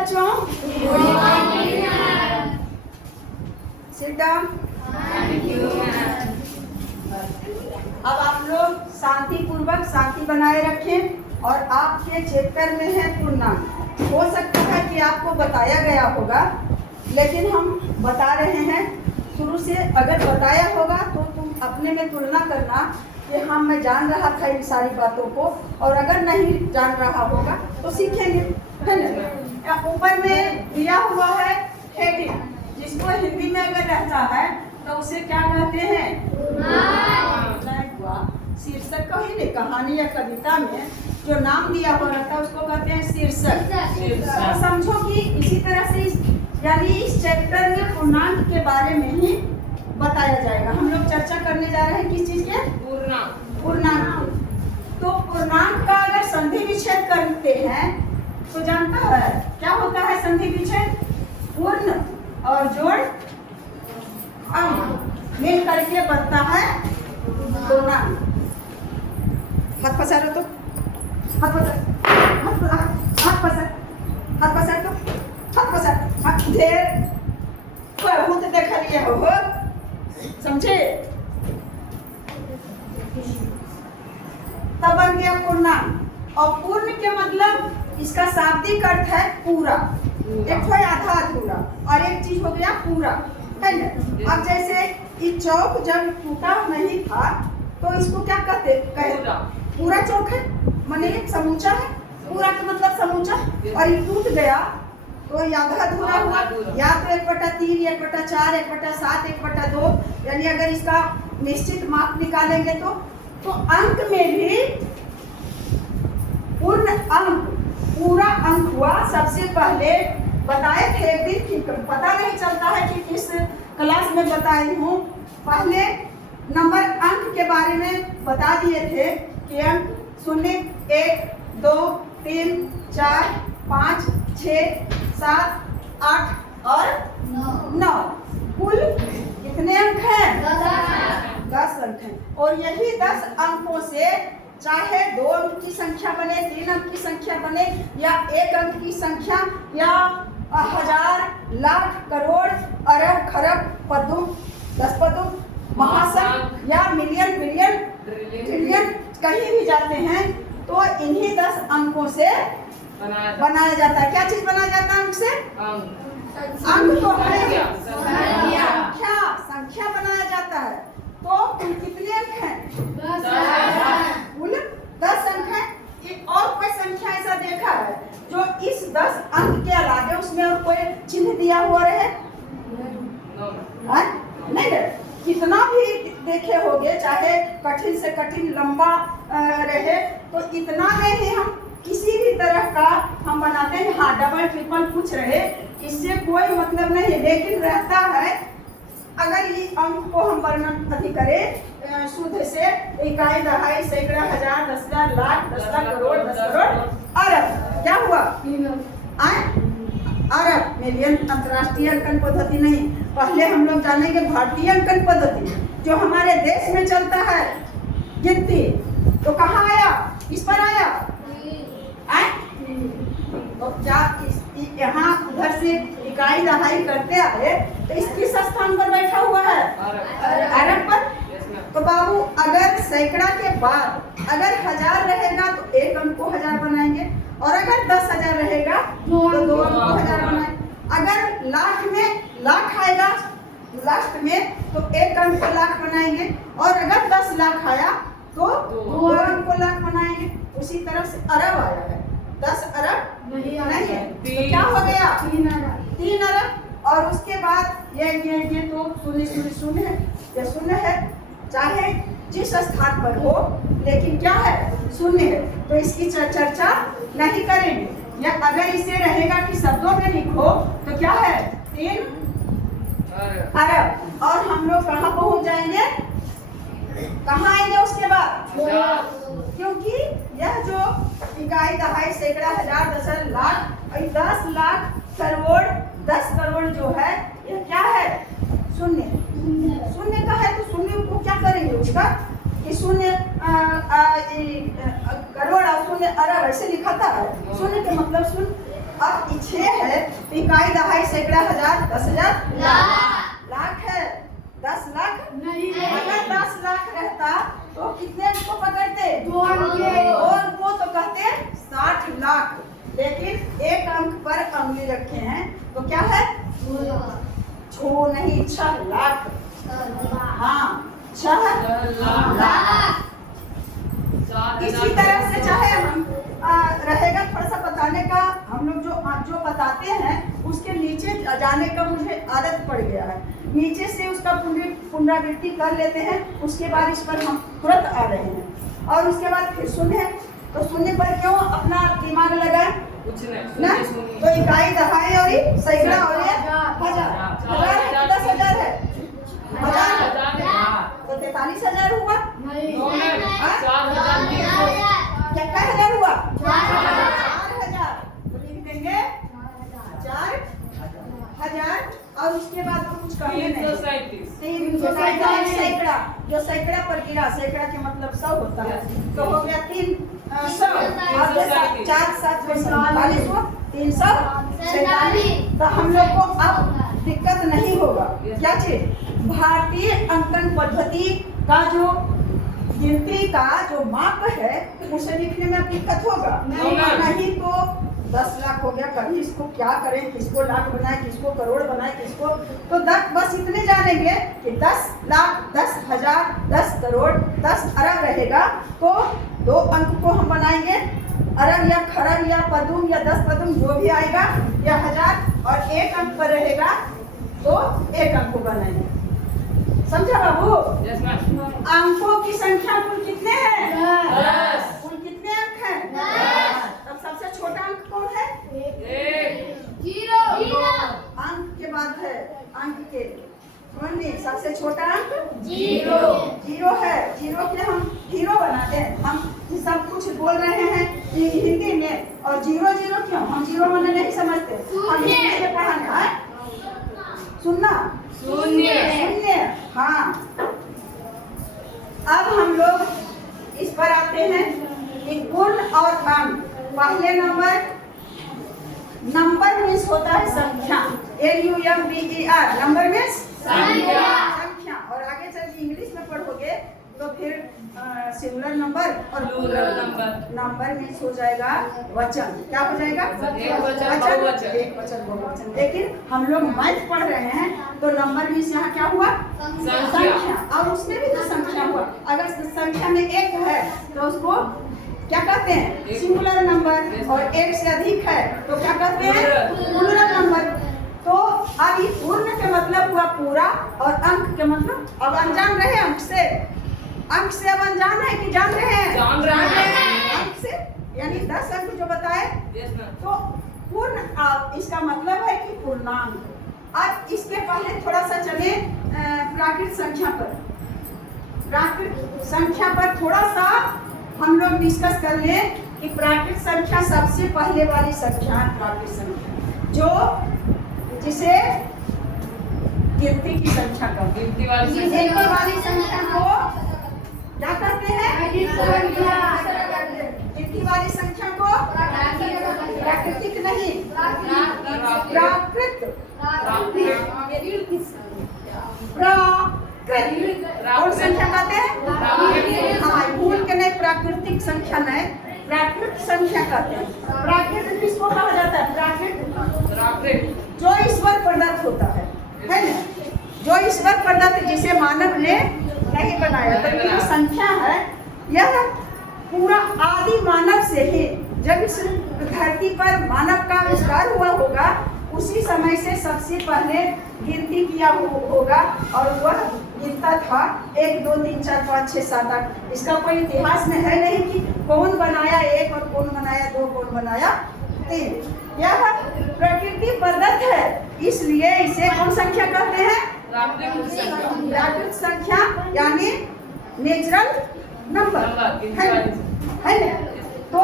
बच्चों। Sit down. अब आप लोग शांति पूर्वक शांति बनाए रखें और आपके चैप्टर में है पूर्णांक। हो सकता है कि आपको बताया गया होगा, लेकिन हम बता रहे हैं शुरू से। अगर बताया होगा तो तुम अपने में तुलना करना कि हाँ मैं जान रहा था इन सारी बातों को, और अगर नहीं जान रहा होगा तो सीखेंगे, है ना। ऊपर में दिया हुआ है हेडिंग, जिसको हिंदी में अगर रहता है तो उसे क्या कहते हैं? शीर्षक। कहीं नहीं, कहानी या कविता में जो नाम दिया हुआ रहता है उसको कहते हैं शीर्षक। तो समझो कि इसी तरह से यानी इस चैप्टर में पूर्णांक के बारे में ही बताया जाएगा। हम लोग चर्चा करने जा रहे हैं किस चीज के? पूर्णांक। तो पूर्णांक का अगर संधि विच्छेद करते हैं तो जानता है क्या होता है? संधि विच्छेद पूर्ण और जोड़ अंक मिल करके बनता है पूर्णांक। हाथ पसारो तो, हाथ पसार, हाथ पसार, हाथ पसार तो, हाथ पसार, हाथ ढेर बहुत देख लिए हो, समझे? तब बन गया पूर्णांक। और पूर्ण के मतलब इसका शाब्दिक अर्थ है पूरा। एक तो आधा अधूरा और एक चीज हो गया पूरा, है ना। अब जैसे ये चौक जब टूटा नहीं था तो इसको क्या कहते? पूरा चौक है, माने एक समूचा है। पूरा का मतलब समूचा, और ये टूट गया तो ये आधा अधूरा हुआ। या तो 1/3, 1/4, 1/7, 1/2, यानी अगर इसका निश्चित माप निकालेंगे तो अंक में भी पूर्ण अंक, पूरा अंक हुआ। सबसे पहले बताए थे एक दिन की, पता नहीं चलता है कि किस क्लास में बताई हूँ। पहले नंबर अंक के बारे में बता दिए थे कि अंक 0, 1, 2, 3, 4, 5, 6, 7, 8 और 9। कुल कितने अंक हैं? 10 अंक हैं। और यही 10 अंकों से चाहे 2 अंक की संख्या बने, 3 अंक की संख्या बने, या 1 अंक की संख्या, या 1000, लाख, करोड़, अरब, खरब, पद्म, 10 पद्म, महासन, या मिलियन, बिलियन, ट्रिलियन कहीं भी जाते हैं तो इन्हीं 10 अंकों से बनाया जाता है। क्या चीज बनाया जाता है? अंक से अंक तो है संख्या बनाया जाता है। तो कुल कितने अंक हैं? 10। कुल 10 अंक है। और कोई संख्या ऐसा देखा है जो इस 10 अंक के अलावा उसमें और कोई चिन्ह दिया हुआ रहे? नहीं रहे। कितना भी देखे होंगे, चाहे कठिन से कठिन लंबा रहे, तो इतना में ही हम किसी भी तरह का हम बनाते हैं। हाँ, डबल ट्रिपल कुछ रहे, इससे कोई मतलब नहीं है, लेकिन रहता है। अगर इस अंक को हम वर्णन अधिक करें शुद्ध से, इकाई, दहाई, सैकड़ा, हजार, 10,000, लाख, 10,00,000, करोड़, 10 करोड़, अरब। क्या हुआ? अरब, मिलियन। अंतर्राष्ट्रीय अंकन पद्धति नहीं, पहले हम लोग जानेंगे भारतीय अंकन पद्धति जो हमारे देश में चलता है। गिनती तो कहाँ आया? इस पर आया। तो क्या यहाँ उधर से इकाई दहाई करते आए तो इस किस स्थान पर बैठा हुआ है? अरब पर। तो बाबू अगर सैकड़ा के बाद अगर 1000 रहेगा तो 1 अंक को 1000 बनाएंगे, और अगर 10,000 रहेगा तो 2 अंक को 1000 बनाएंगे। अगर लाख में लाख आएगा लास्ट में तो 1 अंक को लाख बनाएंगे, और अगर 10 लाख आया तो 2 अंक को लाख बनाएंगे। उसी तरह से अरब आया है। 10 अरब नहीं है, तो क्या हो गया? 3 अरब। और उसके बाद ये तो 0 है, ये 0 है, चाहे जिस स्थान पर हो, लेकिन क्या है? 0 है। तो इसकी चर्चा नहीं करेंगे। या अगर इसे रहेगा कि शब्दों में लिखो तो क्या है? 3 अरब। और हम लोग कहाँ पहुंच जाएंगे? कहाँ आएंगे उसके बाद? क्योंकि यह जो इकाई, दहाई, सैकड़ा, हजार, 10,000, लाख, 10 लाख, करोड़, 10 करोड़ जो है यह क्या है? 0 का है। तो 0 को क्या करेंगे उसका? कि 0 करोड़ और 0 अरब ऐसे लिखा था। 0 के मतलब अब 6 है तो इकाई दहाई सैकड़ा हजार 10,000 लाख है 10 लाख नहीं। अगर 10 लाख रहता तो कितने अंक को पकड़ते? 2 और वो तो कहते 60 लाख, लेकिन एक अंक पर अंगुली रखे हैं तो क्या है? 6 लाख। हाँ 6 लाख। इसी तरह से चाहे हम रहेगा थोड़ा सा बताने का, हम लोग जो बताते हैं उसके नीचे जाने का मुझे आदत पड़ गया है, नीचे से उसका पुनरावृत्ति कर लेते हैं, उसके बाद इस पर हम तुरंत आ रहे हैं और उसके बाद फिर सुने, तो सुनने पर क्यों अपना दिमाग लगाए ना? तो इकाई दहाई और सैकड़ा और हजार, हजार है 10,000 है, हजार तो 43,000 हुआ, क्या हजार हुआ? 4,000 तो लिख देंगे 4,000 और उसके बाद तो कुछ करने नहीं। 337 सैकड़ा, जो सैकड़ा पर गिरा, सैकड़ा के मतलब 100 होता है, तो हो गया 300 और 4 7 47 हुआ 347। तो हम लोग को अब दिक्कत नहीं होगा। क्या चीज? भारतीय अंकन पद्धति का जो गिनती का जो माप है उसे लिखने में दिक्कत होगा नहीं तो 10 लाख हो गया, कभी इसको क्या करें, किसको लाख बनाए, किसको करोड़ बनाए, किसको, तो बस इतने जानेंगे कि 10 लाख 10,000 10 करोड़ 10 अरब रहेगा तो 2 अंक को हम बनाएंगे, अरब या खरब या पदुम या 10 पदुम जो भी आएगा या हजार, और 1 अंक पर रहेगा तो 1 अंक को बनाएंगे। समझा बाबू? अंकों की संख्या कुल कितने हैं? 10। कुल कितने अंक हैं? 10। तब सबसे छोटा अंक कौन है? 0। अंक के बाद है अंक के सबसे छोटा अंक 0 है। 0 के हम 0 बनाते हैं, हम सब कुछ बोल रहे हैं हिंदी में, और 0 0 क्यों? हम 0 माने नहीं समझते, हम हिंदी में पढ़ाना है। सुनना शून्य। हाँ, अब हम लोग इस पर आते हैं कि गुण और अंक। पहले नंबर मीन्स होता है संख्या, NUMBER, नंबर मीन्स संख्या, और आगे चल के इंग्लिश में पढ़ोगे तो फिर सिंगुलर नंबर और प्लूरल नंबर मीन्स हो जाएगा वचन। क्या हो जाएगा? एक वचन बहुवचन। लेकिन हम लोग मैथ पढ़ रहे हैं तो नंबर मीन्स यहाँ क्या हुआ? संख्या। और उसमें भी तो संख्या हुआ, अगर संख्या में 1 है तो उसको क्या कहते हैं? सिंगुलर नंबर, और 1 से अधिक है तो क्या कहते हैं? Plural number. तो अब ये पूर्ण के मतलब हुआ पूरा, और अंक के मतलब, अब अनजान रहे अंक से अब अनजान है कि जान रहे हैं? जान रहे हैं। अंक से यानी 10 अंक जो बताए तो पूर्ण, इसका मतलब है कि पूर्णांक। अब इसके पहले थोड़ा सा चले प्राकृत संख्या पर। प्राकृत संख्या पर थोड़ा सा हम लोग डिस्कस कर ले कि प्राकृत संख्या सबसे पहले वाली संख्या है प्राकृत संख्या, जो जिसे गिनती की संख्या कहते हैं। गिनती वाली संख्या को क्या कहते हैं? गिनती वाली संख्या को प्राकृतिक नहीं, प्राकृत। कौन संख्या कहते हैं? हाँ, भूल के नहीं, प्राकृतिक संख्या नहीं, प्राकृत संख्या कहते हैं। प्राकृत किसको कहा जाता है? प्राकृत जो ईश्वर प्रदत्त होता है ना, जो ईश्वर प्रदत्त, जिसे मानव ने नहीं बनाया। तो ये जो संख्या है यह पूरा आदि मानव से ही, जब इस धरती पर मानव का आविष्कार हुआ होगा उसी समय से सबसे पहले गिनती किया होगा, और वह गिनता था 1 2 3 4 5 6 7 8। इसका कोई इतिहास में है नहीं कि कौन बनाया 1 और कौन बनाया 2, कौन बनाया 3। यह प्रकृति प्रदत्त है, इसलिए इसे कौन संख्या कहते हैं? प्राकृत संख्या, यानी नेचुरल नंबर है ना। तो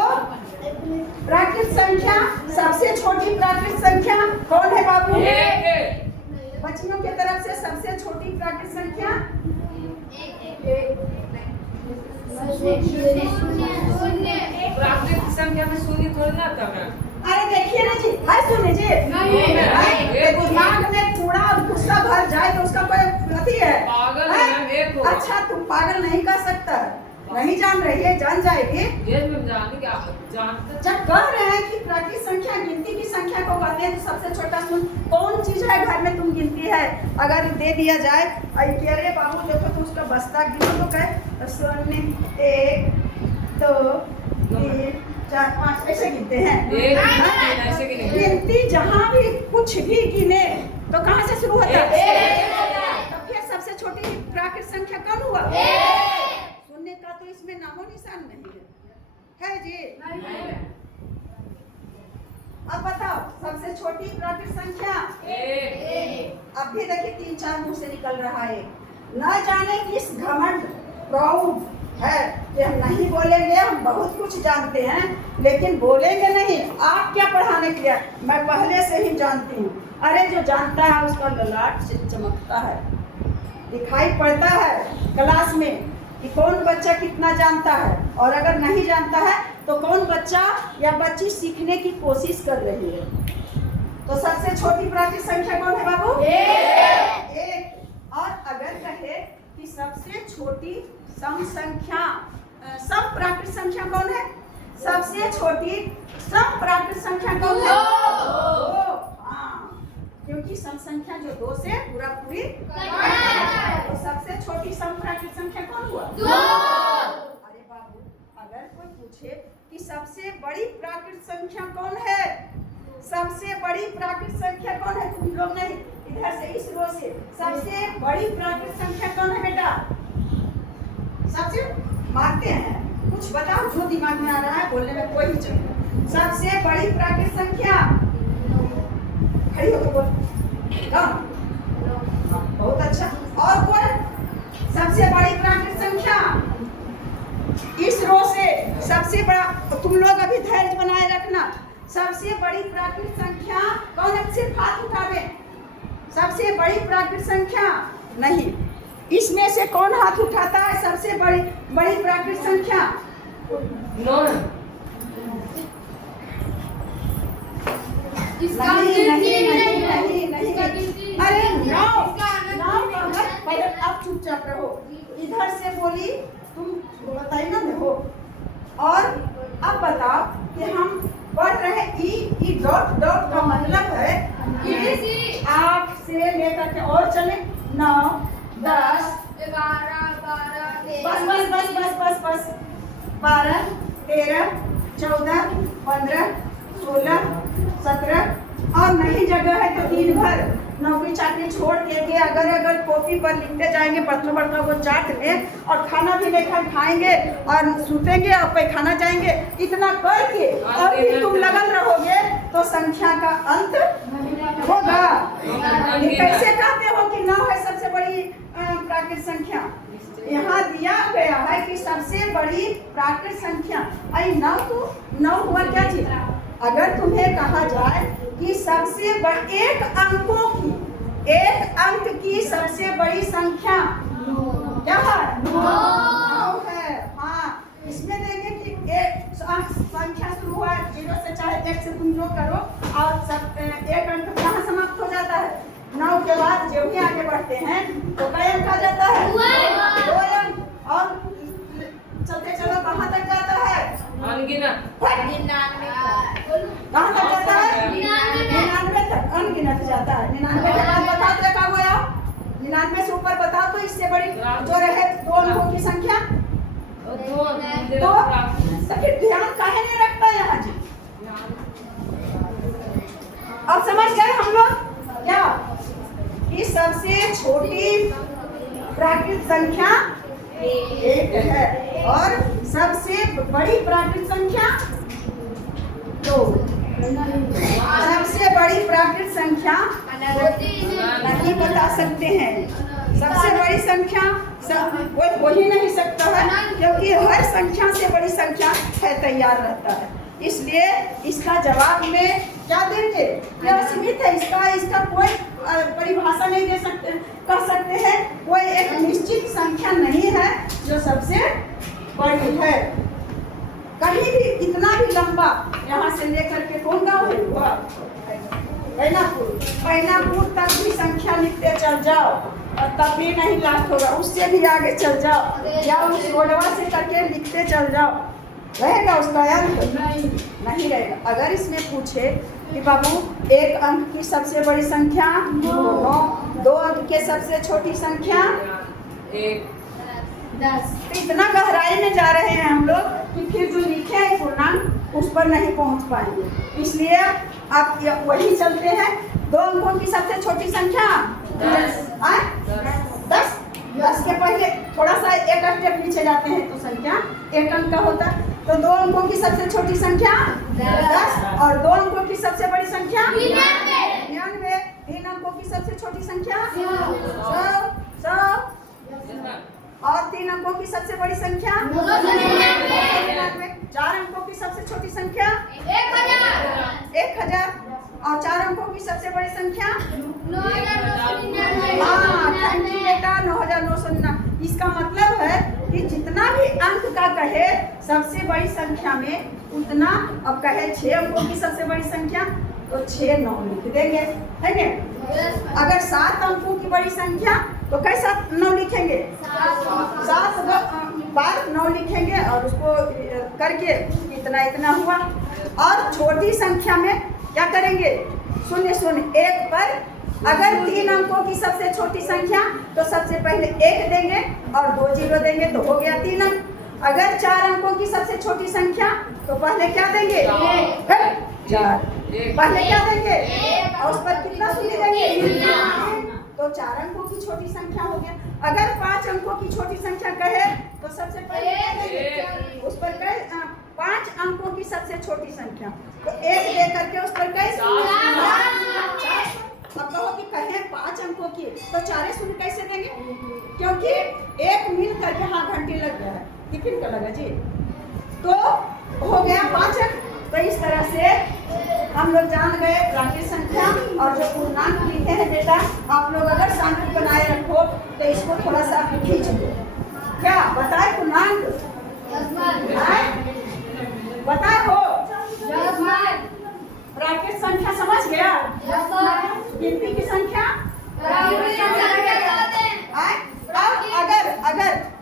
प्राकृत संख्या, सबसे छोटी प्राकृत संख्या कौन है बाबू? बच्चियों की तरफ से सबसे छोटी प्राकृत संख्या प्राकृतिक संख्या में शून्य थोड़ी ना आता है। अरे देखिए ना जी, है सुन लीजिए, दिमाग में कूड़ा और गुस्सा भर जाए तो उसका कोई गति है? पागल है मैम, एक हो। अच्छा तुम पागल नहीं कर सकता, नहीं जान रही है, जान जाएगी। जब कह रहे हैं कि प्राकृतिक संख्या गिनती की संख्या को कहते हैं, तो सबसे छोटा सुन कौन चीज है घर में तुम गिनती है? अगर दे दिया जाए, अरे बाबू देखो तो उसका बस्ता गिनो तो कहे शून्य 1 2 3 4 5 ऐसे गिनते हैं। गिनती जहाँ भी कुछ भी गिने तो कहाँ से शुरू होता है? तो फिर सबसे छोटी प्राकृतिक संख्या कौन हुआ? शून्य का तो इसमें नामो निशान नहीं है जी? अब बताओ सबसे छोटी प्राकृतिक संख्या अब भी देखिए 3-4 मुंह से निकल रहा है। न जाने किस घमंड प्राउड है कि हम नहीं बोलेंगे, हम बहुत कुछ जानते हैं लेकिन बोलेंगे नहीं। आप क्या पढ़ाने के लिए? मैं पहले से ही जानती हूँ। अरे जो जानता है उसका ललाट से चमकता है, दिखाई पड़ता है क्लास में कि कौन बच्चा कितना जानता है, और अगर नहीं जानता है तो कौन बच्चा या बच्ची सीखने की कोशिश कर रही है। तो सबसे छोटी प्राकृतिक संख्या कौन है बाबू? 1। और अगर कहे कि सबसे छोटी सम संख्या, सम प्राकृतिक संख्या कौन है? सबसे छोटी सम प्राकृतिक संख्या कौन है? 2। हाँ, क्योंकि सम संख्या जो 2 से पूरा पूरी तो सबसे छोटी सम प्राकृतिक संख्या कौन हुआ? 2। अरे बाबू अगर कोई पूछे कि सबसे बड़ी प्राकृतिक संख्या कौन है, सबसे बड़ी प्राकृतिक संख्या कौन है? तुम लोग नहीं, इधर से इस रो से सबसे बड़ी प्राकृतिक संख्या कौन है बेटा? सबसे मारते हैं, कुछ बताओ जो दिमाग में आ रहा है, बोलने में कोई हिचक। सबसे बड़ी प्राकृतिक संख्या खड़ी हो तो बोल। बहुत अच्छा। और बोल सबसे बड़ी प्राकृतिक संख्या इस रो से सबसे बड़ा, तुम लोग अभी धैर्य बनाए रखना। सबसे बड़ी प्राकृतिक संख्या कौन है? सिर्फ हाथ उठावे। सबसे बड़ी प्राकृतिक संख्या नहीं, इसमें से कौन हाथ उठाता है? सबसे बड़ी प्राकृतिक संख्या नहीं। अरे पहले आप चुपचाप रहो, इधर से बोली तुम बताई ना हो। और अब बताओ कि हम पढ़ रहे ई डॉट डॉट का मतलब है 8 से लेकर के और चले 9 10 11 बस 12 13 14 15 16 17 और नहीं जगह है तो दिन भर नौकरी चाकरी छोड़ के अगर कॉपी पर लिखते जाएंगे पत्रों को चाट में, और खाना भी लेकर खाएंगे और सूतेंगे और पैखाना जाएंगे, इतना करके और भी तुम लगन रहोगे तो संख्या का अंत होगा। कैसे कहते हो कि 9 है सबसे बड़ी प्राकृतिक संख्या? यहाँ दिया गया है कि सबसे बड़ी प्राकृतिक संख्या। अरे 9 हुआ क्या चीज? अगर तुम्हें कहा जाए कि सबसे बड़ी एक अंक की सबसे बड़ी संख्या क्या है? 9 है। हाँ, इसमें देंगे कि एक संख्या शुरू हुआ 0 से चाहे 1 से तुम जो करो, और एक अंक कहाँ समाप्त हो जाता है? 9 के बाद जो भी आगे बढ़ते हैं तो कई अंक आ जाता है? 2 अंक। और चलते चलो कहाँ तक जाता है? कहाँ तक जाता है? 99 तक अनगिनत जाता है। 99 के बाद बताओ तो क्या हुआ? 99 से ऊपर बताओ तो इससे बड़ी जो रहे 2 अंकों की संख्या तो फिर ध्यान काहे नहीं रखता यहाँ जी? अब समझ गए हम लोग क्या कि सबसे छोटी प्राकृतिक संख्या 1 है और सबसे बड़ी प्राकृतिक संख्या 2। सबसे बड़ी प्राकृतिक संख्या नहीं बता सकते हैं। सबसे बड़ी संख्या कोई हो ही नहीं सकता है, क्योंकि हर संख्या से बड़ी संख्या है तैयार रहता है। इसलिए इसका जवाब में क्या देंगे? क्या सीमित है, इसका कोई परिभाषा नहीं दे सकते, कह सकते हैं कोई एक निश्चित संख्या नहीं है जो सबसे बड़ी है। कहीं भी कितना भी लंबा यहाँ से लेकर के कौन गाँव है वह पैनापुर तक भी संख्या लिखते चल जाओ और तब भी नहीं लास्ट होगा, उससे भी आगे चल जाओ या उस रोडवा से करके लिखते चल जाओ, रहेगा उसका अंक? नहीं रहेगा। अगर इसमें पूछे कि बाबू एक अंक की सबसे बड़ी संख्या 9, 2 अंक के सबसे छोटी संख्या 1, 10। तो इतना गहराई में जा रहे हैं हम लोग कि फिर जो लिखे हैं पूर्णांक उस पर नहीं पहुंच पाएंगे। इसलिए आप वही चलते हैं। 2 अंकों की सबसे छोटी संख्या 10 के पहले थोड़ा सा एक स्टेप नीचे जाते हैं तो संख्या 1 अंक का होता है। तो 2 अंकों की सबसे छोटी संख्या 10 और 2 अंकों की सबसे बड़ी संख्या 99। 3 अंकों की सबसे छोटी संख्या 100 और 3 अंकों की सबसे बड़ी संख्या 99। 4 अंकों की सबसे छोटी संख्या 1000 और 4 अंकों की सबसे बड़ी संख्या 9,999। हाँ, थैंक यू बेटा, 9,999। इसका मतलब है कि जितना भी अंक का कहे सबसे बड़ी संख्या में उतना, अब कहे 6 अंकों की सबसे बड़ी संख्या तो 6 9 लिख देंगे, है ना? अगर 7 अंकों की बड़ी संख्या तो कैसा 9 लिखेंगे? 7 बार 9 लिखेंगे और उसको करके इतना इतना हुआ। और छोटी संख्या में क्या करेंगे? 0 0 1 पर अगर 3 अंकों की सबसे छोटी संख्या तो सबसे पहले 1 देंगे और 2 0 देंगे तो हो गया 3 अंक। अगर 4 अंकों की सबसे छोटी संख्या तो पहले क्या देंगे? 4। पहले क्या देंगे? और उस पर कितना शून्य देंगे? तो 4 अंकों की छोटी संख्या हो गया। अगर 5 अंकों की छोटी संख्या कहे तो सबसे पहले क्या देंगे? उस पर कहे 5 अंकों की सबसे छोटी संख्या तो 1 दे करके उस पर कहे 4। अब कहो कि कहे 5 अंकों की तो 4 शून्य कैसे देंगे? क्योंकि 1 मिल करके हाँ घंटे लग गया है, टिफिन का लगा जी, तो हो गया 5 अंक। तो इस तरह से हम लोग जान गए प्राकृतिक संख्या। और जो पूर्णांक लिखे हैं बेटा, आप लोग अगर शांति बनाए रखो तो इसको थोड़ा सा खींच दो। क्या बताए पूर्णांक? बताए हो? प्राकृतिक संख्या समझ गया? गिनती की संख्या?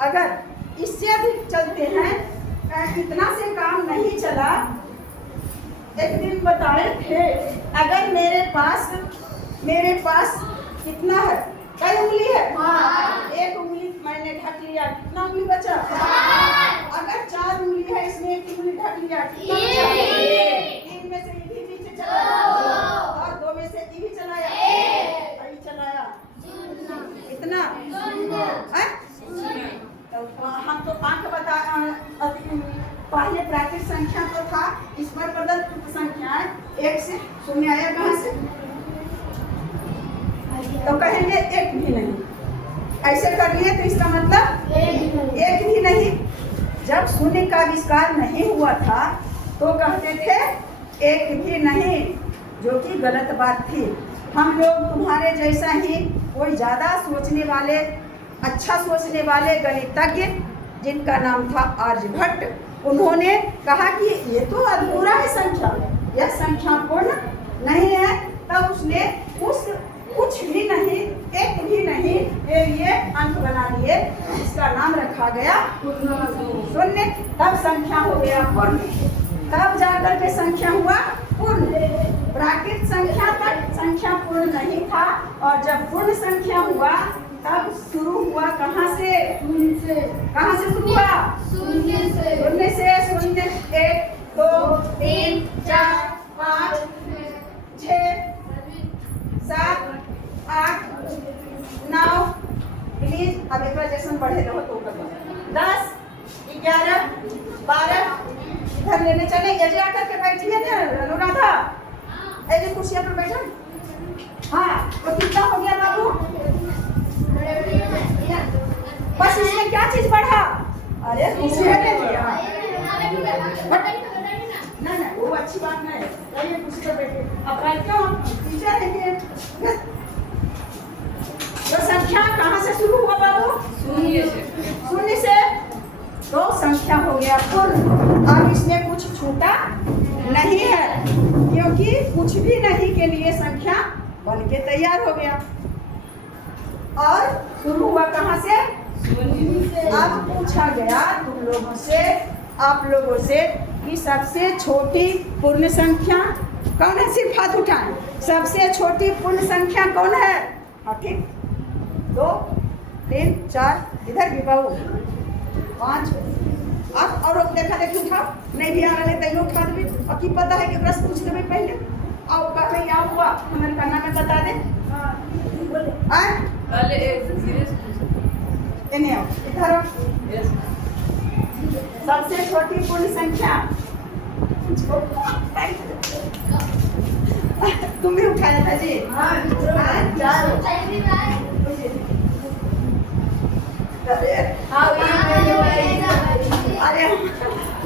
अगर इससे अधिक चलते हैं, इतना से काम नहीं चला। एक दिन बताए थे, अगर मेरे पास कितना है? कई उंगली है? 1 उंगली मैंने ढक लिया, कितना उंगली बचा? अगर 4 उंगली है, इसमें 1 उंगली ढक लिया, कितना बचा? 3 में से ये भी नीचे चला और 2 में से ये भी चलाया, ये चलाया, इतना है? तो हम तो अंक बता, पहले प्राकृतिक संख्या तो था, इस पर प्रदत्त संख्याएं 1 से 0 आया कहाँ से? तो कहेंगे 1 भी नहीं। ऐसे कर लिए तो इसका मतलब 1 भी नहीं। जब शून्य का आविष्कार नहीं हुआ था तो कहते थे 1 भी नहीं, जो कि गलत बात थी। हम लोग तुम्हारे जैसा ही कोई ज़्यादा सोचने वाले, अच्छा सोचने वाले गणितज्ञ जिनका नाम था आर्यभट्ट, उन्होंने कहा कि ये तो अधूरा है संख्या, यह संख्या पूर्ण नहीं है। तब उसने उस कुछ भी नहीं, 1 भी नहीं के लिए अंक बना लिए, इसका नाम रखा गया शून्य। तब संख्या हो गया पूर्ण, तब जाकर के संख्या हुआ पूर्ण। प्राकृतिक संख्या तक संख्या पूर्ण नहीं था, और जब पूर्ण संख्या हुआ तब शुरू हुआ कहाँ से? कहाँ से शुरू हुआ? शून्य से। 0 1 2 3 4 5 6 7 8 9। प्लीज अब एक जैसन बढ़े रहो तो 10 11 12। इधर लेने चले, ये आकर के बैठिए ना अनुराधा, ऐसे कुर्सिया पर बैठो। हाँ, तो कितना हो गया बाबू? बस इसमें क्या चीज बढ़ा? अरे कुर्सी हटे दिया। ना वो अच्छी बात नहीं है, ये कुर्सी पर बैठे। अब बैठ क्यों? टीचर है। तो संख्या कहाँ से शुरू हुआ बाबू? 0 से। तो संख्या हो गया पूर्ण। अब इसमें कुछ छूटा नहीं है, क्योंकि कुछ भी नहीं के लिए संख्या बन के तैयार हो गया। और शुरू हुआ कहाँ से? अब पूछा गया तुम लोगों से, आप लोगों से कि सबसे छोटी पूर्ण संख्या कौन है? सिर्फ हाथ उठाएं। सबसे छोटी पूर्ण संख्या कौन है? हाँ ठीक, 2 3 4, इधर भी बहू 5। अब और देखा देखी उठाओ, नहीं भी आ रहा है तो उठा देवी। अब की पता है कि प्रश्न पूछ देवे पहले। आओ कहे क्या हुआ हमारे करना में बता दे। पहले एक धीरे से इन्हें आओ, इधर आओ। सबसे छोटी पूर्ण संख्या तुम भी उठाया था जी? अरे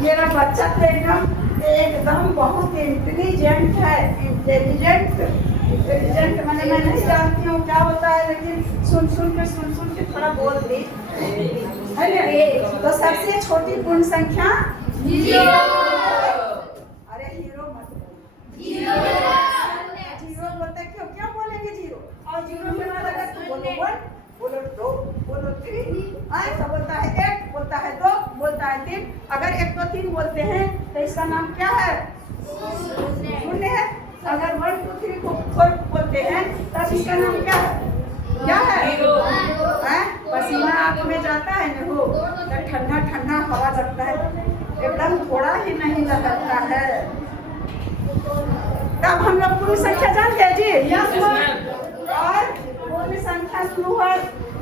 मेरा बच्चा तो एकदम बहुत इंटेलिजेंट है। इंटेलिजेंट मैंने मैं नहीं जानती हूँ क्या होता है, लेकिन सुन के थोड़ा बोल दी है ना। तो सबसे छोटी पूर्ण संख्या 0। अरे हीरो मत बोलो, जीरो बोलते क्यों बोलेंगे जीरो? और जीरो में ना लगा तो बोलो 1, बोलो 2, बोलो 3, ऐसा बोलता है 1, बोलता है 2, बोलता है 3। अगर 1 2 3 बोलते हैं तो इसका नाम क्या है? शून्य है। अगर 1 2 3 4 बोलते हैं तब इसका नाम क्या है? क्या है? पसीना आँख में जाता है ना, हो तो ठंडा ठंडा हवा लगता है, एकदम थोड़ा ही नहीं लगता है। तब हम लोग पूरी संख्या जान गए जी। और पूरी संख्या शुरू हुआ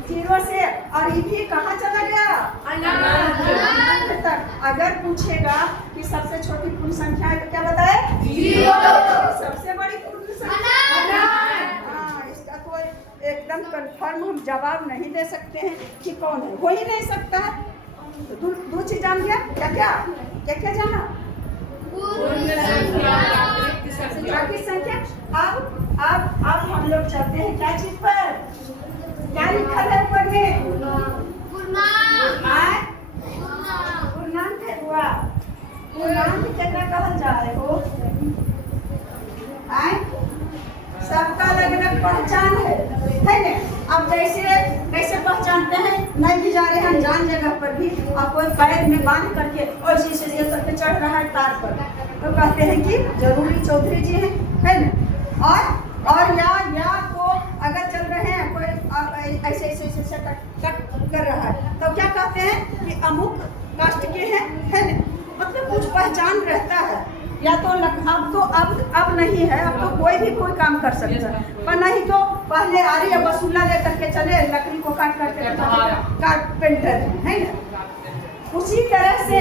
0 से और ये भी कहाँ चला गया? अनंत तक। अगर पूछेगा कि सबसे छोटी पूर्ण संख्या है तो क्या बताए? 0। सबसे बड़ी पूर्ण संख्या हाँ, इसका कोई एकदम कंफर्म हम जवाब नहीं दे सकते हैं कि कौन है, हो ही नहीं सकता है। तो दो चीज जान गया। क्या जाना? प्राकृतिक संख्या। अब हम लोग चलते हैं क्या चीज पर? क्या लिखा है ऊपर में? पूर्णांक है हुआ। पूर्णांक केकरा कहल जा रहे हो? सबका अलग अलग पहचान है ना। अब कैसे पहचानते हैं? नहीं भी जा रहे हैं अनजान जगह पर भी, आप कोई पैर में बांध करके और शीशे से करके चढ़ रहा है तार पर, तो कहते हैं कि जरूरी चौधरी जी है ना। और या को अगर चल रहे हैं कोई ऐसे कट कर रहा है तो क्या कहते हैं कि अमुक कास्ट के हैं, है ना। मतलब कुछ पहचान रहता है। या तो अब नहीं है, अब तो कोई भी कोई काम कर सकता है, पर नहीं तो पहले आरी या वसूला लेकर के चले, लकड़ी को काट करके कारपेंटर है ना। उसी तरह से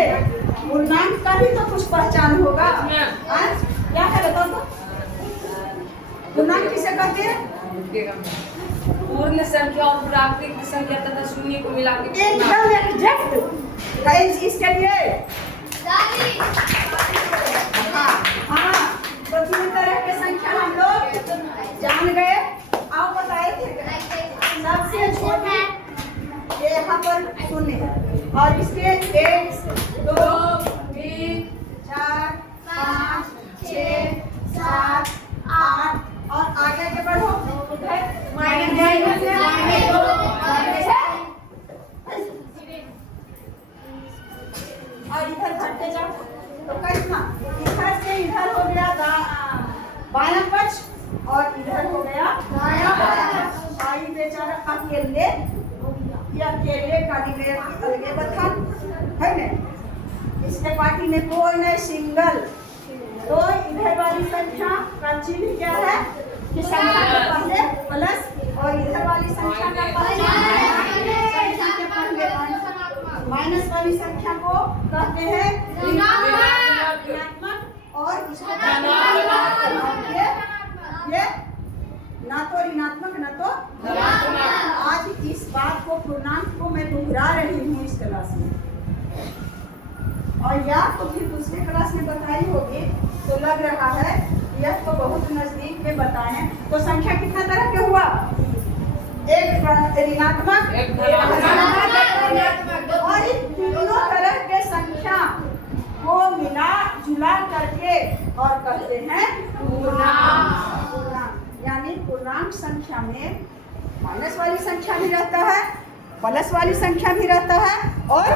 पूर्णांक का भी तो कुछ पहचान होगा। क्या है बताओ तो? पूर्णांक किसे कहते हैं? पूर्ण संख्या और प्राकृतिक संख्या तथा शून्य को मिला के एकदम एग्जैक्ट इसके लिए। हाँ, तो 3 तरह के संख्या हम लोग जान गए। आप बताए थे सबसे छोटी ये यहाँ पर 0 है और इसके 1 2 3 4 5 6 7 8 और आगे के बढ़ो और इधर घटते जाओ तो कैसा? इधर से इधर हो गया बायां पक्ष और इधर हो गया दायां पक्ष। आई बेचारा अकेले काटी गया अलगे बथन है ना। इसके पार्टी में कोई नहीं, सिंगल। तो इधर वाली संख्या का चिन्ह क्या है कि संख्या के पहले प्लस और इधर वाली संख्या का माइनस वाली संख्या को कहते हैं ऋणात्मक और इसको ये ना तो ऋणात्मक ना तो धनात्मक। आज इस बात को पूर्णांक को मैं दोहरा रही हूँ इस क्लास में, और या तो फिर दूसरे क्लास में बताई होगी तो लग रहा है यह तो बहुत नजदीक में बताएं। तो संख्या कितना तरह के हुआ? एक ऋणात्मक और इन तीनों तरह के संख्या को मिला मिला करके और कहते हैं पूर्णांक। यानी पूर्णांक संख्या में माइनस वाली संख्या भी रहता है, प्लस वाली संख्या भी रहता है, और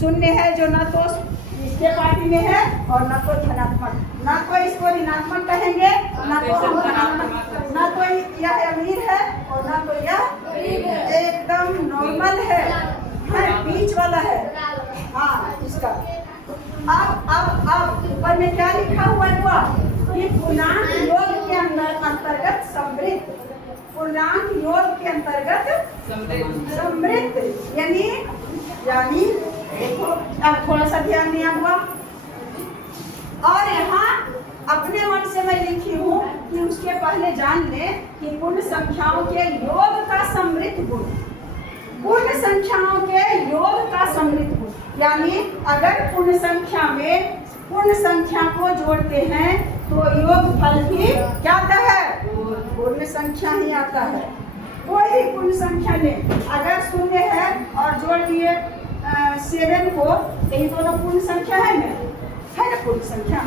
शून्य है जो ना तो इसके पार्टी में है और ना तो धनात्मक, ना तो इसको ऋणात्मक कहेंगे, ना तो हम धनात्मक, ना तो यह अमीर है और ना तो यह एकदम नॉर्मल है, बीच वाला है। हाँ, इसका अब ऊपर में क्या लिखा हुआ है कि पूर्णांक योग के अंतर्गत समृद्ध, पूर्णांक योग के अंतर्गत समृद्ध, यानी देखो अब थोड़ा सा ध्यान दिया हुआ, और यहाँ अपने मन से मैं लिखी हूँ कि उसके पहले जान ले कि पूर्ण संख्याओं के योग का समृद्ध गुण, पूर्ण संख्याओं के योग का समृद्ध गुण, यानी अगर पूर्ण संख्या में पूर्ण संख्या को जोड़ते हैं तो योग फल भी क्या आता है, पूर्ण संख्या ही आता है। कोई भी पूर्ण संख्या ले, अगर शून्य है और जोड़ दिए 7 को, यही दोनों पूर्ण संख्या है ना पूर्ण संख्या,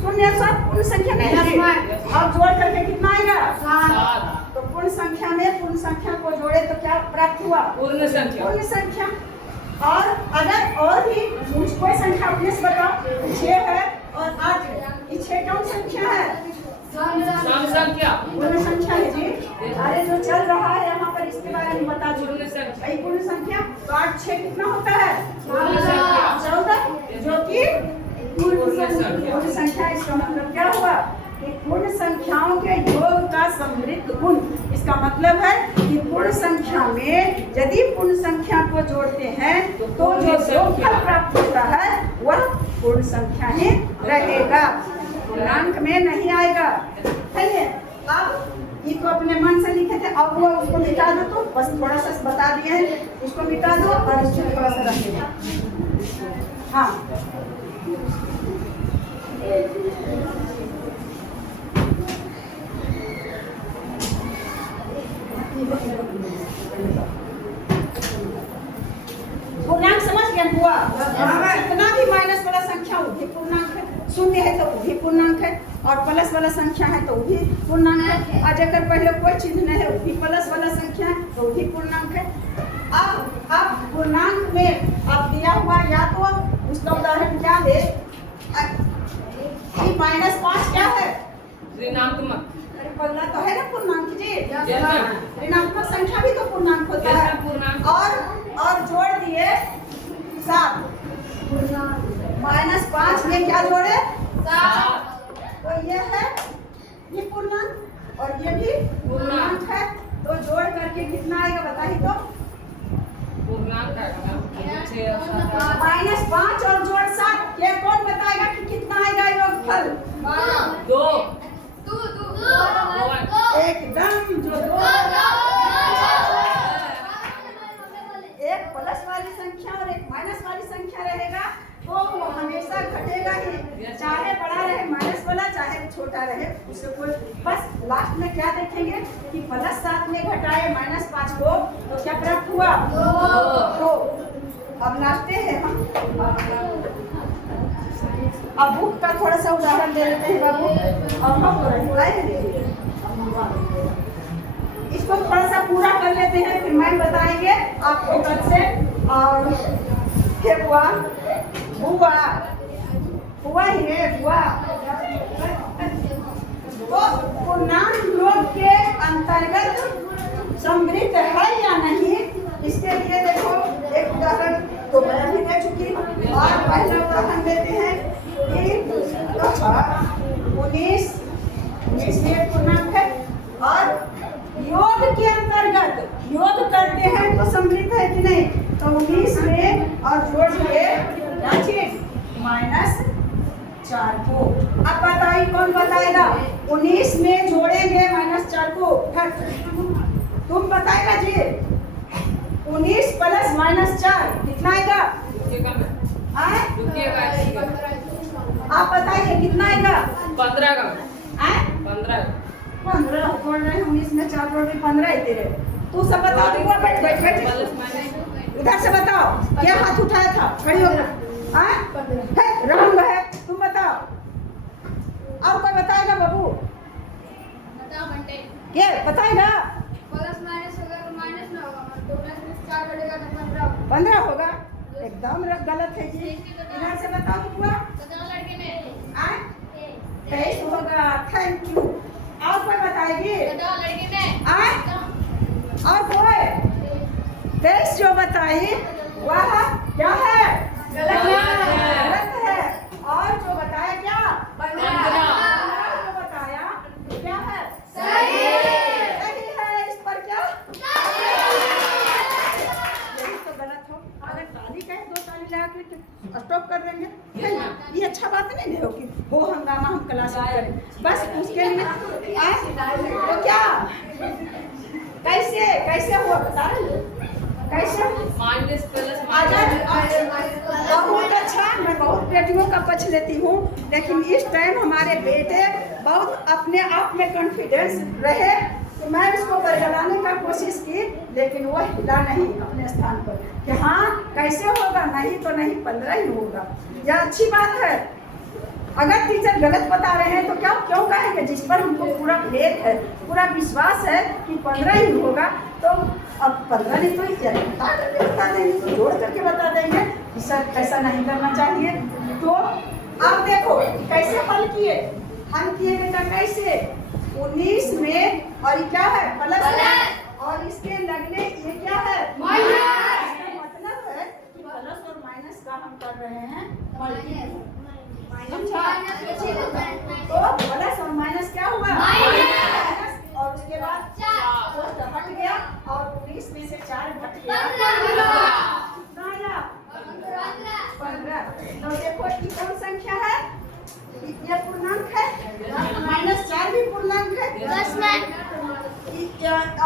शून्य 7 पूर्ण संख्या नहीं है, अब जोड़ करके कितना आएगा 7। तो पूर्ण संख्या में पूर्ण संख्या को जोड़े तो क्या प्राप्त हुआ, पूर्ण संख्या। और अगर और भी कोई संख्या अपने से बताओ, 6 है और 8 है, ये 6 कौन संख्या है, पूर्ण संख्या है जी। अरे जो चल रहा है यहाँ पर इसके बारे में बता दो, पूर्ण संख्या। तो 8 6 कितना होता है 14, जो कि पूर्ण संख्या। इसका मतलब क्या हुआ कि पूर्ण संख्याओं के योग का समृद्ध गुण। इसका मतलब है कि पूर्ण संख्या में यदि पूर्ण संख्या को जोड़ते हैं तो जो योगफल प्राप्त होता है वह पूर्ण संख्या ही रहेगा, पूर्णांक में नहीं आएगा। है अब इसको अपने मन से लिखे थे, अब वो उसको मिटा दो, तो बस थोड़ा सा बता दिए हैं, इसको मिटा दो और इसको थोड़ा सा रखेगा। हाँ, पूर्णांक समझ गया हुआ। कितना भी माइनस वाला संख्या वो भी पूर्णांक है, शून्य है तो वो भी पूर्णांक है, और प्लस वाला संख्या है तो वो भी पूर्णांक है, और अगर पहले कोई चिन्ह नहीं है वो भी प्लस वाला संख्या है तो वो भी पूर्णांक है। अब पूर्णांक में अब दिया हुआ, या तो उसका उदाहरण क्या दे, -5 क्या है, ऋणात्मक। पहला तो है ना पूर्णांक जी, ऋणात्मक संख्या भी तो पूर्णांक होता है। और जोड़ दिए 7, -5 में क्या जोड़े 7, तो ये है ये पूर्णांक और ये भी पूर्णांक है, तो जोड़ करके कितना आएगा बताइए तो, पूर्णांक आएगा -5 और जोड़ 7, ये कौन बताएगा कि कितना आएगा योगफल, 2 एकदम जो 2, एक प्लस वाली संख्या और एक माइनस वाली संख्या रहेगा तो वो हमेशा घटेगा ही, चाहे बड़ा रहे माइनस वाला, चाहे छोटा रहे, उससे कोई, बस लास्ट में क्या देखेंगे कि +7 में घटाए -5 को तो क्या प्राप्त हुआ 2। अब लास्टे हैं हम, अब बुक का थोड़ा सा उदाहरण दे लेते हैं बाबू, और हम इसको थोड़ा सा पूरा कर लेते हैं, फिर मैं बताएंगे आपको कल से। और फिर हुआ ही है हुआ, तो पूर्णांक योग के अंतर्गत समृद्ध है या नहीं, इसके लिए देखो एक उदाहरण तो मैं भी दे चुकी हूँ, और पहला उदाहरण देते हैं कि 19 में पूर्णांक है, और योग के अंतर्गत योग करते हैं तो समृद्ध है कि नहीं, तो 19 में और जोड़ के -4 को। अब बताइए कौन बताएगा, 19 में जोड़ेंगे -4 को, तुम बताएगा जी, 19 + -4 कितना आएगा, आप बताइए कितना आएगा, 15 का 15 जोड़ रहे हैं, 19 में 4 जोड़ रहे 15 ही तेरे, तू सब बता दो, बैठ इधर से बताओ, क्या हाथ उठाया था, खड़ी हो रहा है, रंग है, तुम बताओ। बताओ तो हुआ? आए? 23 होगा। Thank you. और कोई बताएगी? आए? और कोई? 23 जो बताई वह क्या है? गलत है। और जो बताया क्या? 15 जो बताया क्या है? सही है। इस पर क्या? यही तो गलत हो। अगर ताली कहे 2 ताली लगा के स्टॉप कर देंगे, ये अच्छा बात नहीं है कि हो हंगामा हम क्लास में करें। बस उसके लिए तो क्या कैसे कैसे हुआ बता रहे? कैसे? बहुत अच्छा। मैं बहुत बेटियों का पक्ष लेती हूँ, लेकिन इस टाइम हमारे बेटे बहुत अपने आप में कॉन्फिडेंस रहे तो मैं इसको बरगलाने का कोशिश की, लेकिन वो हिला नहीं अपने स्थान पर कि हाँ कैसे होगा, नहीं तो नहीं 15 ही होगा। यह अच्छी बात है। अगर टीचर गलत बता रहे हैं तो क्या क्यों कहेंगे? जिस पर हमको पूरा भेद है, पूरा विश्वास है कि 15 ही होगा, तो अब 15 नहीं तो बता करके बता देंगे, जोड़ करके बता देंगे कि सर ऐसा नहीं करना चाहिए। तो अब देखो कैसे हल किए बेटा, कैसे 19 में और ये क्या है? प्लस। और इसके लगने ये क्या है? माइनस। इसका मतलब है कि प्लस और माइनस का हम कर रहे हैं मल्टीप्लाई। तो प्लस और माइनस क्या हुआ? माइनस। और उसके बाद 4 हट गया और 19 में से 4 घट गया। कितना आया? 15। तो देखो ये कौन संख्या है? ये पूर्णांक है। -4 भी पूर्णांक है।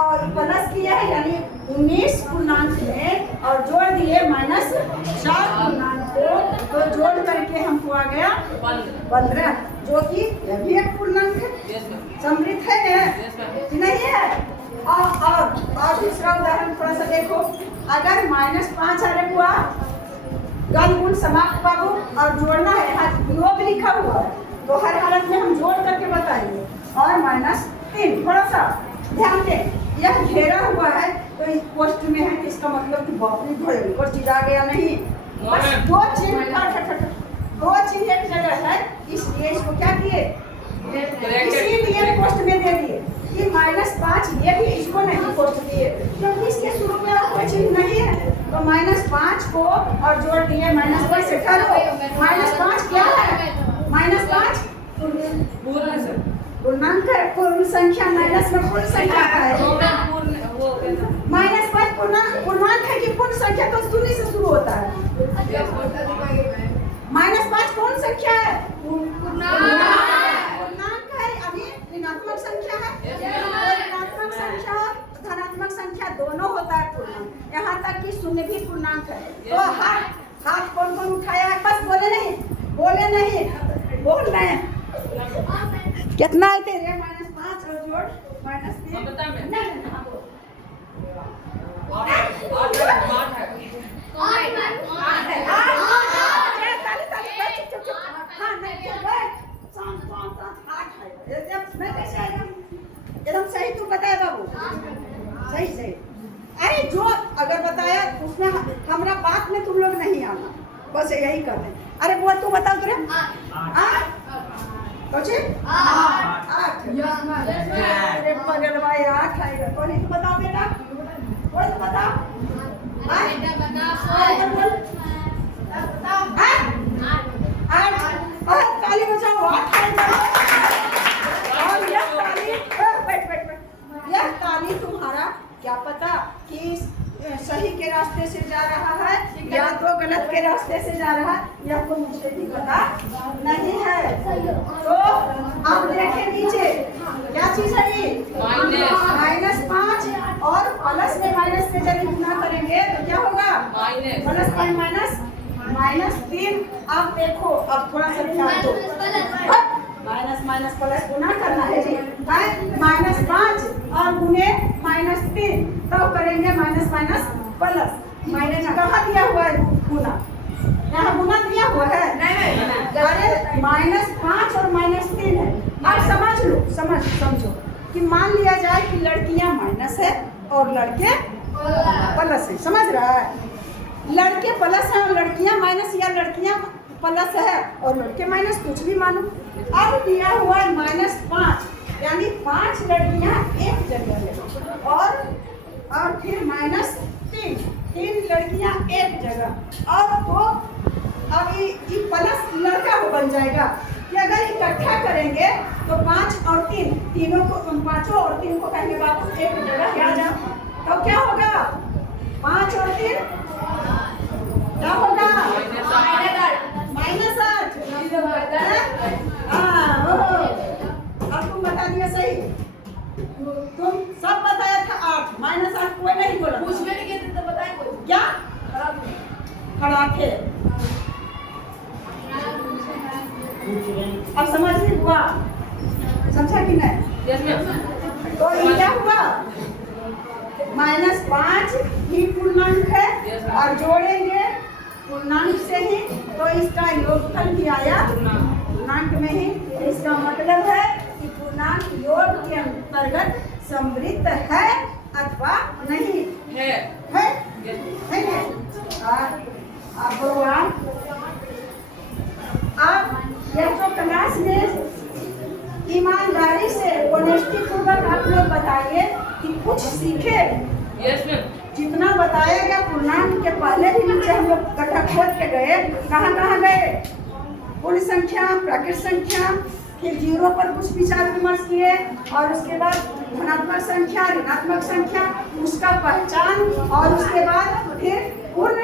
और प्लस किया है यानी 19 पूर्णांक में और जोड़ दिए -4 पूर्णांक को, तो जोड़ करके हमको आ गया 15, जो कि यह भी एक पूर्णांक है। समृद्ध है नहीं है? और दूसरा उदाहरण थोड़ा सा देखो। अगर -5 आ रहा हुआ गल गुण समाप्त बाबू और जोड़ना है, यहाँ योग लिखा हुआ है, तो हर हालत में हम जोड़ करके बताएंगे। और -3 थोड़ा सा ध्यान दें, यह घेरा हुआ है तो इस पोस्ट में है, इसका मतलब कि बापरी घोड़े को चीज आ गया नहीं। बस 2 चिन्ह एक जगह है, इसलिए इसको क्या किए? इसीलिए पोस्ट में दे दिए कि -5 ये भी इसको नहीं पोस्ट दिए, क्योंकि इसके शुरू में और कोई चिन्ह नहीं है। तो -5 को और जोड़ दिए -5 से -5 क्या है? -5 पूर्णांक है। पूर्ण संख्या माइनस में पूर्ण संख्या है। -5 पूर्णांक है कि पूर्ण संख्या? तो शून्य से शुरू होता है। -5 कौन संख्या है? पूर्णांक है। अभी ऋणात्मक संख्या है। ऋणात्मक संख्या धनात्मक संख्या दोनों होता है पूर्णांक, यहाँ तक कि शून्य भी पूर्णांक है। तो हाथ कौन कौन उठाया है? बस बोले नहीं बोल रहे हैं। कितना है तेरे? -5 और जोड़ -3। एकदम सही तू बताया बाबू, सही। अरे जो अगर बताया उसमें हमारा बात में तुम लोग नहीं आना, बस यही कर रहे। अरे बुआ तू बताओ तुरे 8 अरे पगल भाई 8 आएगा। कौन है? बताओ बेटा, कौन बता? ताली बजाओ। 8 आएगा। और यह ताली तुम्हारा क्या पता कि सही के रास्ते से जा रहा है या तो गलत के रास्ते से जा रहा है, यह तो मुझे भी पता नहीं है। तो आप देखें नीचे क्या चीज है ये? -5 और प्लस में माइनस से जब गुना करेंगे तो क्या होगा? Plus by -3। अब देखो, अब थोड़ा सा ध्यान दो। माइनस प्लस गुना करना है जी। -5 और गुने -3, तब करेंगे माइनस प्लस। माइनस कहाँ दिया हुआ है? गुना। यहाँ गुना दिया हुआ है? नहीं। अरे -5 और -3 है। अब समझो कि मान लिया जाए कि लड़कियां माइनस है और लड़के प्लस है। समझ रहा है? लड़के प्लस है और लड़कियां माइनस, या लड़कियां प्लस है और लड़के माइनस, कुछ भी मानो। अब दिया हुआ है -5, यानी 5 लड़कियां एक जगह है और फिर -3, 3 लड़कियां एक जगह। और तो अब ये प्लस लड़का हो बन जाएगा कि अगर इकट्ठा करेंगे तो 5 और 3, तीनों को 5 और 3 को कहेंगे वापस एक जगह आ जाओ, तो क्या होगा? 5 और 3 क्या होगा? -8। अब तुम बता दिया सही, तुम सब बताया था 8, -8 कोई नहीं बोला। कुछ भी नहीं कहते तो बताए कोई क्या खड़ा थे? अब समझ नहीं हुआ? समझा कि नहीं? Yes ma'am. तो ये क्या हुआ? -5 ही पूर्णांक है और जोड़ेंगे पूर्णांक से ही, तो इसका योगफल भी आया पूर्णांक में ही। इसका मतलब है कि पूर्णांक योग के अंतर्गत समृद्ध है अथवा नहीं है। है है। और अब यह तो क्लास में ईमानदारी से ऑनेस्टी पूर्वक आप लोग बताइए कि कुछ सीखे। Yes ma'am. जितना बताया गया पूर्णांक के पहले भी नीचे हम लोग कटा खोद के गए, कहाँ गए? पूर्ण संख्या, प्राकृत संख्या, फिर जीरो पर कुछ विचार विमर्श किए और उसके बाद धनात्मक संख्या, ऋणात्मक संख्या, उसका पहचान, और उसके बाद फिर पूर्ण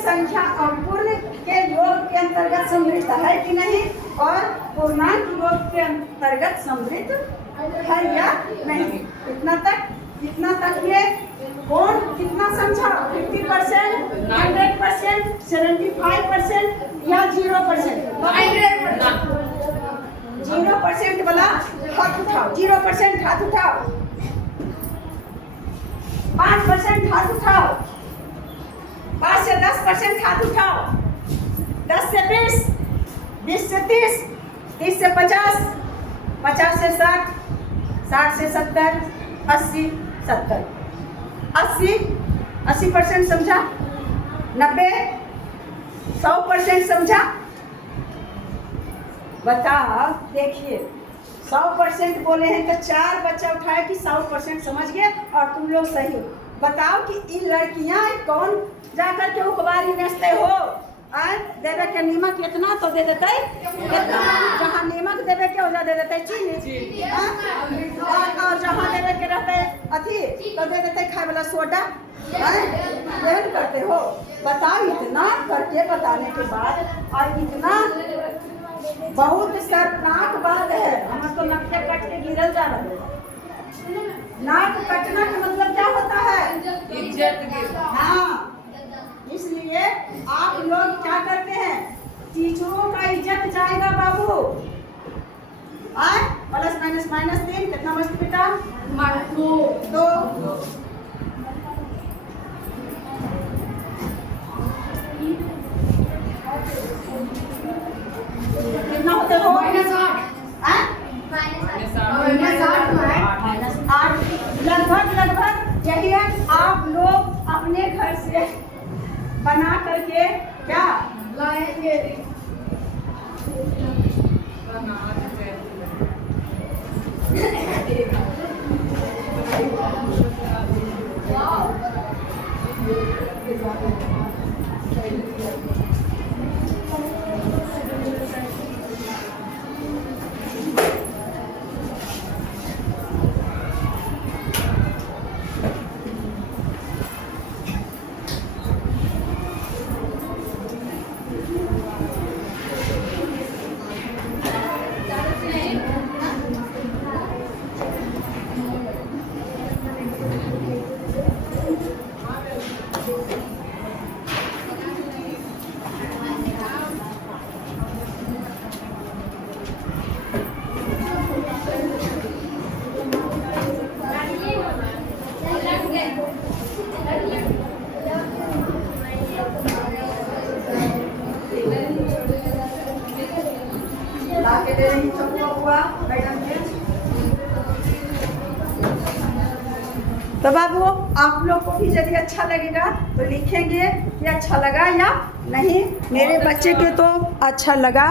संख्या और पूर्ण के योग के अंतर्गत समृद्ध है कि नहीं, और पूर्णांक योग के अंतर्गत समृद्ध है या नहीं। इतना तक ये कौन कितना समझा? 50%, 100%, 75% या 0%? 0% वाला हाथ उठाओ। 0% हाथ उठाओ। 5% हाथ उठाओ। 5 से 10% हाथ उठाओ। 10 से 20, 20 से 30, 30 से 50, 50 से 60, 60 से 70, 80, 70, 80% समझा? 90, 100% समझा? बताओ, देखिए 100% बोले हैं तो 4 बच्चा उठाए कि 100% समझ गए और तुम लोग सही हो। बताओ कि इन लड़कियां कौन जाकर के उपवारी बेचते हो? देवे के नीमक इतना तो दे देते, जहाँ नीमक देवे के वजह दे देते चीनी, और जहाँ देवे के रहते अथी तो दे देते खाए वाला सोडा। यही करते हो? बताओ, इतना करके बताने के बाद और इतना बहुत शर्मनाक बात है। हम तो नक्के कट के गिरल जा रहे हैं। नाक कटना का मतलब क्या होता है? इज्जत। हाँ, इसलिए आप लोग क्या करते हैं? टीचरों का इज्जत जाएगा बाबू। +-3 कितना बचता बेटा? 2। कितना होते हो? -8 लगभग यही है। आप लोग अपने घर से बना करके क्या लाएंगे? लाके दे रही सबको हुआ मैडम ने। तो बाबू आप लोग को भी यदि अच्छा लगेगा तो लिखेंगे कि अच्छा लगा या नहीं। मेरे बच्चे के तो अच्छा लगा।